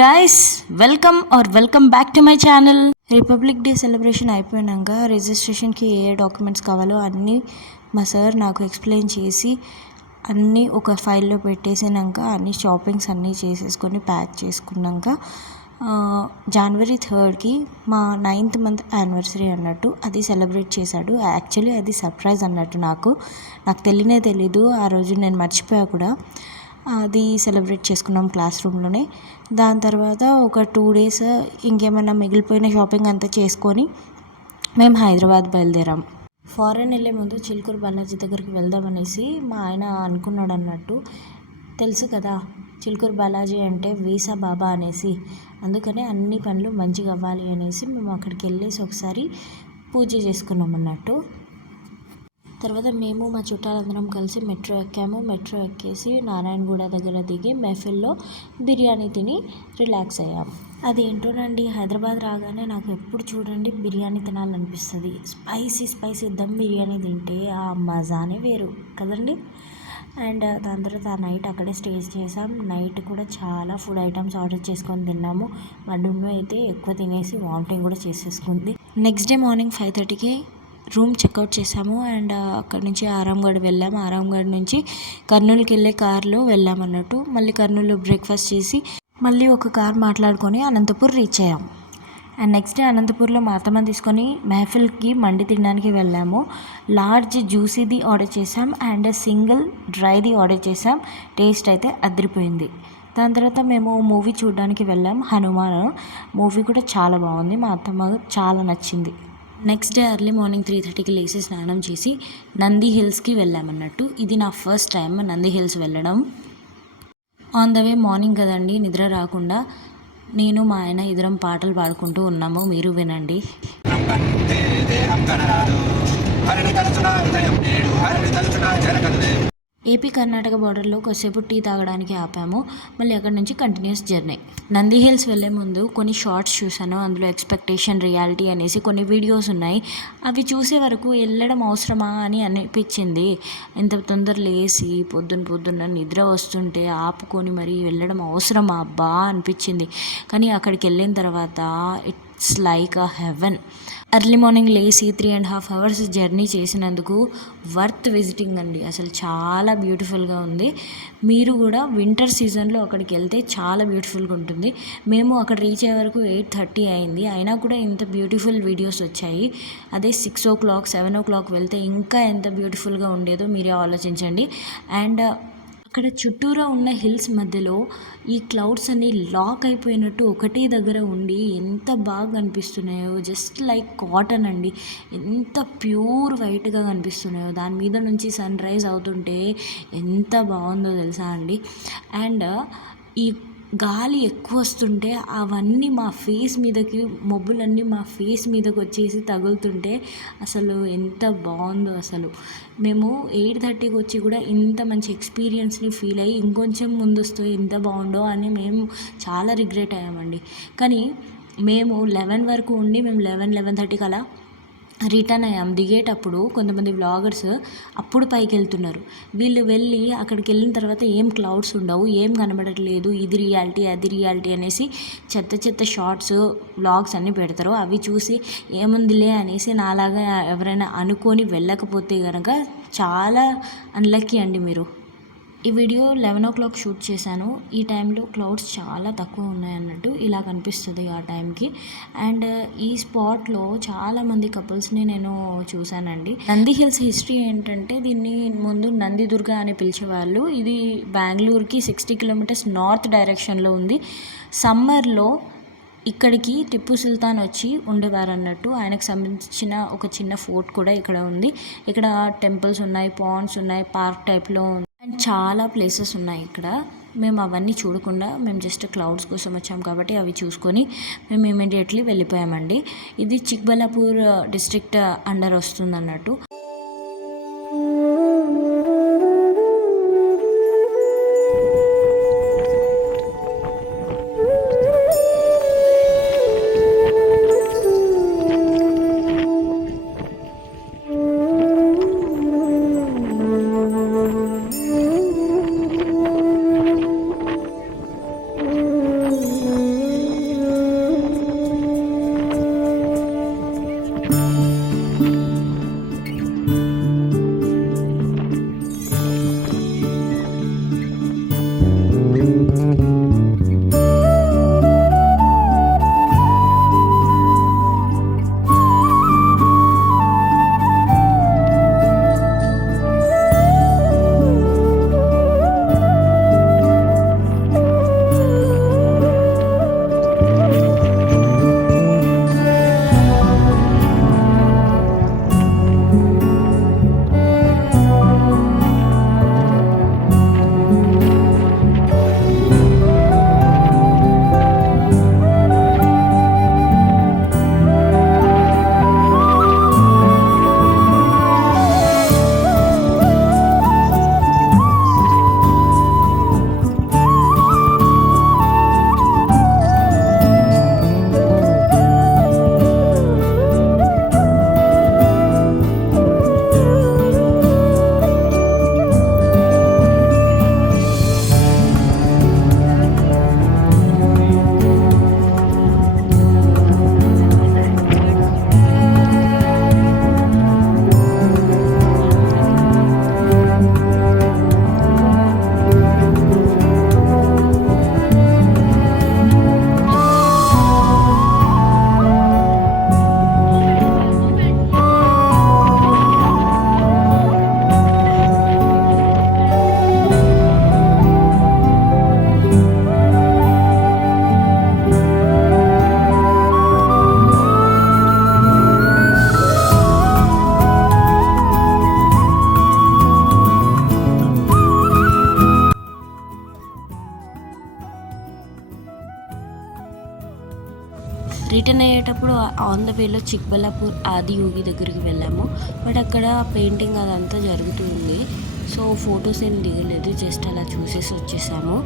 Guys, welcome back to my channel. Republic day celebration అయిపోయినాక రిజిస్ట్రేషన్కి ఏ documents కావాలో అన్నీ మా సార్ నాకు ఎక్స్ప్లెయిన్ చేసి అన్నీ ఒక ఫైల్లో పెట్టేసినాక అన్ని షాపింగ్స్ అన్నీ చేసేసుకొని ప్యాక్ చేసుకున్నాక January 3కి మా 9th month యానివర్సరీ అన్నట్టు అది సెలబ్రేట్ చేశాడు. యాక్చువల్లీ అది సర్ప్రైజ్ అన్నట్టు నాకు తెలీదు. ఆ రోజు నేను మర్చిపోయా కూడా. అది సెలబ్రేట్ చేసుకున్నాం క్లాస్ రూమ్లోనే. దాని తర్వాత ఒక 2 days ఇంకేమైనా మిగిలిపోయిన షాపింగ్ అంతా చేసుకొని మేము హైదరాబాద్ బయలుదేరాం. ఫారెన్ వెళ్ళే ముందు చిలుకూరు బాలాజీ దగ్గరికి వెళ్దామనేసి మా ఆయన అనుకున్నాడు అన్నట్టు. తెలుసు కదా చిలుకూరు బాలాజీ అంటే వీసా బాబా అనేసి, అందుకనే అన్ని పనులు మంచిగా అవ్వాలి అనేసి మేము అక్కడికి వెళ్ళేసి ఒకసారి పూజ చేసుకున్నాం అన్నట్టు. తర్వాత మేము మా చుట్టాలందరం కలిసి మెట్రో ఎక్కాము. మెట్రో ఎక్కేసి నారాయణగూడ దగ్గర దిగి మెహఫిల్లో బిర్యానీ తిని రిలాక్స్ అయ్యాము. అది ఏంటోనండి, హైదరాబాద్ రాగానే నాకు ఎప్పుడు చూడండి బిర్యానీ తినాలనిపిస్తుంది. స్పైసీ దమ్ బిర్యానీ తింటే ఆ మజానే వేరు కదండి. అండ్ దాని తర్వాత ఆ నైట్ అక్కడే స్టే చేసాం. నైట్ కూడా చాలా ఫుడ్ ఐటమ్స్ ఆర్డర్ చేసుకొని తిన్నాము. మా డుమ్ము అయితే ఎక్కువ తినేసి వామిటింగ్ కూడా చేసేసుకుంది. నెక్స్ట్ డే మార్నింగ్ 5:30కి రూమ్ చెక్అవుట్ చేసాము. అండ్ అక్కడి నుంచి ఆరాంగఢ్ వెళ్ళాము. ఆరాంగఢ్ నుంచి కర్నూలుకి వెళ్ళే కార్లో వెళ్ళామన్నట్టు. మళ్ళీ కర్నూలులో బ్రేక్ఫాస్ట్ చేసి మళ్ళీ ఒక కార్ మాట్లాడుకొని అనంతపూర్ రీచ్ అయ్యాము. అండ్ నెక్స్ట్ డే అనంతపూర్లో మా అత్తమ్మని తీసుకొని మెహఫిల్కి మండి తినడానికి వెళ్ళాము. లార్జ్ జ్యూసీది ఆర్డర్ చేసాం అండ్ సింగిల్ డ్రైది ఆర్డర్ చేసాం. టేస్ట్ అయితే అదిరిపోయింది. దాని తర్వాత మేము మూవీ చూడడానికి వెళ్ళాం, హనుమాన్ మూవీ కూడా చాలా బాగుంది. మా అత్తమ్మ చాలా నచ్చింది. నెక్స్ట్ డే ఎర్లీ మార్నింగ్ 3:30కి లేచి స్నానం చేసి నంది హిల్స్కి వెళ్ళామన్నట్టు. ఇది నా ఫస్ట్ టైం నంది హిల్స్ వెళ్ళడం. ఆన్ ద వే మార్నింగ్ కదండి, నిద్ర రాకుండా నేను మా ఆయన ఇద్దరం పాటలు పాడుకుంటూ ఉన్నాము. మీరు వినండి. ఏపీ కర్ణాటక బార్డర్లో కొద్దిసేపు టీ తాగడానికి ఆపాము. మళ్ళీ అక్కడి నుంచి కంటిన్యూస్ జర్నీ. నంది హిల్స్ వెళ్ళే ముందు కొన్ని షార్ట్స్ చూశాను. అందులో ఎక్స్పెక్టేషన్ రియాలిటీ అనేసి కొన్ని వీడియోస్ ఉన్నాయి. అవి చూసే వరకు వెళ్ళడం అవసరమా అని అనిపించింది. ఇంత తొందర లేసి పొద్దున్న నిద్ర వస్తుంటే ఆపుకొని మరి వెళ్ళడం అవసరమా అబ్బా అనిపించింది. కానీ అక్కడికి వెళ్ళిన తర్వాత it's like a heaven. Early morning లేసి 3.5 hours జర్నీ చేసినందుకు వర్త్ విజిటింగ్ అండి. అసలు చాలా బ్యూటిఫుల్గా ఉంది. మీరు కూడా వింటర్ సీజన్లో అక్కడికి వెళ్తే చాలా బ్యూటిఫుల్గా ఉంటుంది. మేము అక్కడ రీచ్ అయ్యే వరకు 8:30 అయింది. అయినా కూడా ఇంత బ్యూటిఫుల్ వీడియోస్ వచ్చాయి. అదే 6 o'clock 7 o'clock వెళ్తే ఇంకా ఎంత బ్యూటిఫుల్గా ఉండేదో మీరే ఆలోచించండి. అండ్ అక్కడ చుట్టూరా ఉన్న హిల్స్ మధ్యలో ఈ క్లౌడ్స్ అన్నీ లాక్ అయిపోయినట్టు ఒకటే దగ్గర ఉండి ఎంత బాగా కనిపిస్తున్నాయో. జస్ట్ లైక్ కాటన్ అండి, ఎంత ప్యూర్ వైట్గా కనిపిస్తున్నాయో. దాని మీద నుంచి సన్ రైజ్ అవుతుంటే ఎంత బాగుందో తెలుసా అండి. అండ్ ఈ గాలి ఎక్కువ వస్తుంటే అవన్నీ మా ఫేస్ మీదకి, మబ్బులన్నీ మా ఫేస్ మీదకి వచ్చేసి తగులుతుంటే అసలు ఎంత బాగుందో. అసలు మేము 8:30కి వచ్చి కూడా ఇంత మంచి ఎక్స్పీరియన్స్ని ఫీల్ అయ్యి ఇంకొంచెం ముందు వస్తే ఎంత బాగుండో అని మేము చాలా రిగ్రెట్ అయ్యామండి. కానీ మేము 11 వరకు ఉండి మేము 11:30కి అలా రిటర్న్ అయ్యాం. దిగేటప్పుడు కొంతమంది వ్లాగర్స్ అప్పుడు పైకి వెళ్తున్నారు. వీళ్ళు వెళ్ళి అక్కడికి వెళ్ళిన తర్వాత ఏం క్లౌడ్స్ ఉండవు, ఏం కనబడట్లేదు, ఇది రియాలిటీ అది రియాలిటీ అనేసి చెత్త షార్ట్స్ వ్లాగ్స్ అన్నీ పెడతారు. అవి చూసి ఏముందిలే అనేసి నాలాగా ఎవరైనా అనుకొని వెళ్ళకపోతే కనుక చాలా అన్లక్కీ అండి మీరు. ఈ వీడియో 11 o'clock షూట్ చేశాను. ఈ టైంలో క్లౌడ్స్ చాలా తక్కువ ఉన్నాయన్నట్టు ఇలా కనిపిస్తుంది ఆ టైంకి. అండ్ ఈ స్పాట్లో చాలామంది కపుల్స్ని నేను చూశానండి. నంది హిల్స్ హిస్టరీ ఏంటంటే దీన్ని ముందు నందిదుర్గ అని పిలిచేవాళ్ళు. ఇది బెంగళూరుకి 60 kilometers నార్త్ డైరెక్షన్లో ఉంది. సమ్మర్లో ఇక్కడికి టిప్పు సుల్తాన్ వచ్చి ఉండేవారు అన్నట్టు. ఆయనకు సంబంధించిన ఒక చిన్న ఫోర్ట్ కూడా ఇక్కడ ఉంది. ఇక్కడ టెంపుల్స్ ఉన్నాయి, పాండ్స్ ఉన్నాయి, పార్క్ టైప్లో ఉంది అండ్ చాలా ప్లేసెస్ ఉన్నాయి ఇక్కడ. మేము అవన్నీ చూడకుండా మేము జస్ట్ క్లౌడ్స్ కోసం వచ్చాం కాబట్టి అవి చూసుకొని మేము ఇమీడియట్లీ వెళ్ళిపోయామండి. ఇది చిక్బల్లాపూర్ డిస్ట్రిక్ట్ అండర్ వస్తుంది అన్నట్టు. రిటర్న్ అయ్యేటప్పుడు ఆన్ ద వేలో చిక్బల్లాపూర్ ఆది యోగి దగ్గరికి వెళ్ళాము. బట్ అక్కడ పెయింటింగ్ అదంతా జరుగుతుంది. సో ఫొటోస్ ఏం దిగలేదు, జస్ట్ అలా చూసేసి వచ్చేసాము.